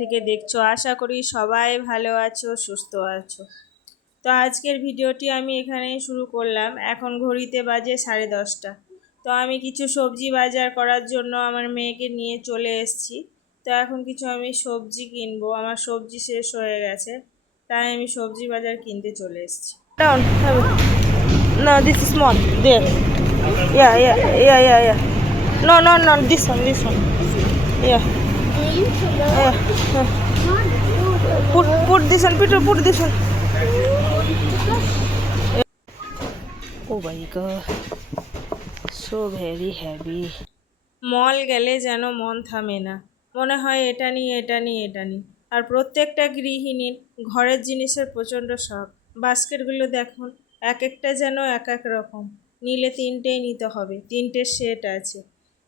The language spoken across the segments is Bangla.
থেকে দেখছ আশা করি সবাই ভালো আছো সুস্থ আছো তো আজকের ভিডিওটি আমি এখানেই শুরু করলাম এখন ঘড়িতে বাজে সাড়ে দশটা তো আমি কিছু সবজি বাজার করার জন্য আমার মেয়েকে নিয়ে চলে এসেছি তো এখন কিছু আমি সবজি কিনবো আমার সবজি শেষ হয়ে গেছে তাই আমি সবজি বাজার কিনতে চলে এসেছি down. Have it. No, this is small. Yeah Yeah, yeah, yeah, yeah, yeah. No, no, no. This one, So very heavy. মল গেলে যেন মন থামে না। মনে হয় এটা নিই এটা নিই এটা নিই আর প্রত্যেকটা গৃহিণীর ঘরের জিনিসের প্রচণ্ড শখ। বাস্কেটগুলো দেখুন, এক একটা যেন এক এক রকম। নিলে তিনটেই নিতে হবে, তিনটে সেট আছে।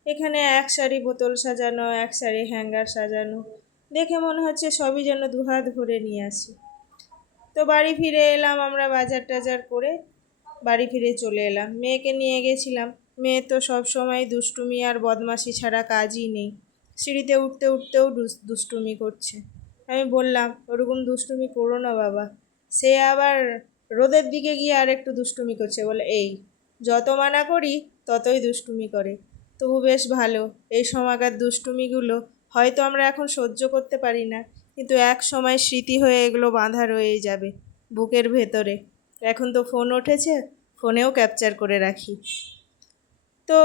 এখানে এক সারি বোতল সাজানো, এক সারি হ্যাঙ্গার সাজানো। দেখে মনে হচ্ছে সবই যেন দুহাত ভরে নিয়ে আসি। তো বাড়ি ফিরে এলাম আমরা বাজার টাজার করে। বাড়ি ফিরে চলে এলাম। মেয়েকে নিয়ে গেছিলাম। মেয়ে তো সব সময় দুষ্টুমি আর বদমাশি ছাড়া কাজই নেই। সিঁড়িতে উঠতে উঠতেও দুষ্টুমি করছে। আমি বললাম, ওরকম দুষ্টুমি করো না বাবা। সে আবার রোদের দিকে গিয়ে আর একটু দুষ্টুমি করছে। বলে, এই, যত মানা করি ততই দুষ্টুমি করে। তবু বেশ ভালো। এই সময়কার দুষ্টুমিগুলো হয়তো আমরা এখন সহ্য করতে পারি না, কিন্তু এক সময় স্মৃতি হয়ে এগুলো বাঁধা রয়ে যাবে বুকের ভেতরে। এখন তো ফোন উঠেছে, ফোনেও ক্যাপচার করে রাখি। তো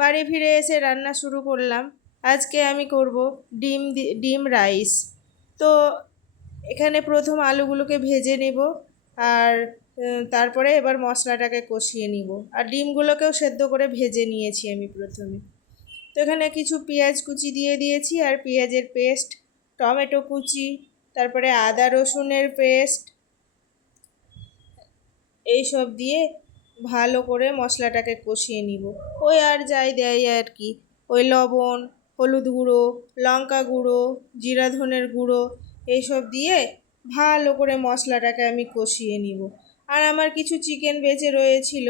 বাড়ি ফিরে এসে রান্না শুরু করলাম। আজকে আমি করব ডিম ডিম রাইস। তো এখানে প্রথম আলুগুলোকে ভেজে নিব আর তারপরে এবার মশলাটাকে কষিয়ে নিব। আর ডিমগুলোকেও সেদ্ধ করে ভেজে নিয়েছি আমি প্রথমে। তো এখানে কিছু পেঁয়াজ কুচি দিয়ে দিয়েছি, আর পেঁয়াজের পেস্ট, টমেটো কুচি, তারপরে আদা রসুনের পেস্ট এইসব দিয়ে ভালো করে মশলাটাকে কষিয়ে নিব। ওই আর যাই দেয় আর কি। ওই লবণ, হলুদ গুঁড়ো, লঙ্কা গুঁড়ো, জিরা ধনের গুঁড়ো এইসব দিয়ে ভালো করে মশলাটাকে আমি কষিয়ে নিব। আর আমার কিছু চিকেন বেঁচে রয়েছিল।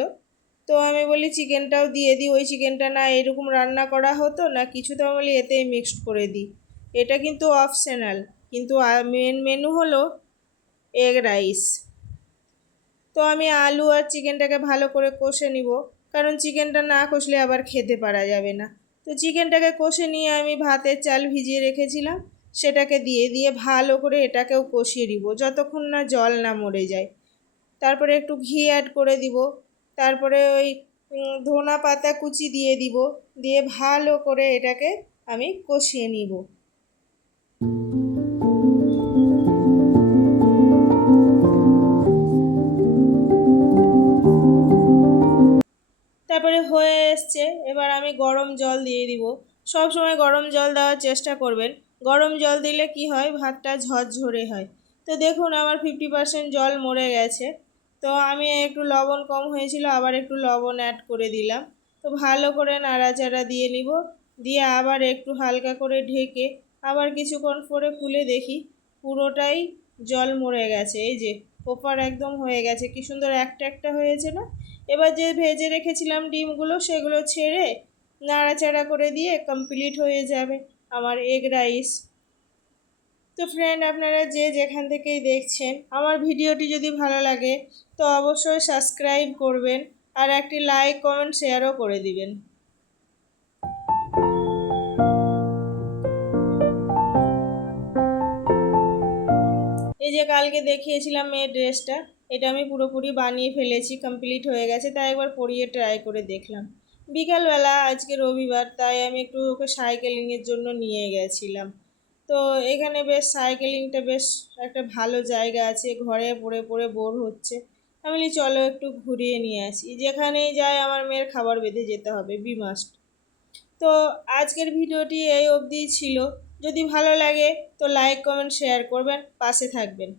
তো আমি বলি চিকেনটাও দিয়ে দিই। ওই চিকেনটা না এরকম রান্না করা হতো না, কিছু তো আমি বলি, এতেই মিক্সড করে দিই। এটা কিন্তু অপশনাল কিন্তু মেন মেনু হলো এগ রাইস তো আমি আলু আর চিকেনটাকে ভালো করে কষে নিব, কারণ চিকেনটা না কষলে আবার খেতে পারা যাবে না। তো চিকেনটাকে কষে নিয়ে আমি ভাতের চাল ভিজিয়ে রেখেছিলাম, সেটাকে দিয়ে দিয়ে ভালো করে এটাকেও কষিয়ে দিব যতক্ষণ না জল না মরে যায়। তারপরে একটু ঘি অ্যাড করে দিব। তারপরে ওই ধনা পাতা কুচি দিয়ে দিব। দিয়ে ভালো করে এটাকে আমি কষিয়ে নিব। তারপরে হয়ে এসছে। এবার আমি গরম জল দিয়ে দিব। সব সময় গরম জল দেওয়ার চেষ্টা করবেন। গরম জল দিলে কি হয়? ভাতটা ঝরঝরে হয়। তো দেখুন, আমার ফিফটি পার্সেন্ট জল মরে গেছে। তো আমি একটু লবণ কম হয়েছিল, আবার একটু লবণ অ্যাড করে দিলাম। তো ভালো করে নাড়াচাড়া দিয়ে নিব, দিয়ে আবার একটু হালকা করে ঢেকে আবার কিছুক্ষণ পরে খুলে দেখি পুরোটাই জল মরে গেছে। এই যে, ওপার একদম হয়ে গেছে। কি সুন্দর একটা একটা হয়েছে না? এবার যে ভেজে রেখেছিলাম ডিমগুলো, সেগুলো ছেড়ে নাড়াচাড়া করে দিয়ে কমপ্লিট হয়ে যাবে আমার এগ রাইস তো ফ্রেন্ড আপনারা যে যেখান থেকেই দেখছেন, আমার ভিডিওটি যদি ভালো লাগে, তো অবশ্যই সাবস্ক্রাইব করবেন আর একটি লাইক কমেন্ট শেয়ারও করে দিবেন। এই যে কালকে দেখিয়েছিলাম মেয়ের ড্রেসটা, এটা আমি পুরোপুরি বানিয়ে ফেলেছি কমপ্লিট হয়ে গেছে, তাই একবার পরিয়ে ট্রাই করে দেখলাম। বিকালবেলা, আজকে রবিবার, তাই আমি একটু ওকে সাইকেলিংয়ের জন্য নিয়ে গেছিলাম। তো এখানে বেশ সাইকেলিংটা বেশ একটা ভালো জায়গা আছে, ঘরে পড়ে পড়ে বোর হচ্ছে। আমি বলি, চলো একটু ঘুরিয়ে নিয়ে আসি। যেখানেই যাই আমার মেয়ের খাবার বেঁধে যেতে হবে, বি মাস্ট। তো আজকের ভিডিওটি এই অবধি ছিল। যদি ভালো লাগে তো লাইক, কমেন্ট, শেয়ার করবেন, পাশে থাকবেন।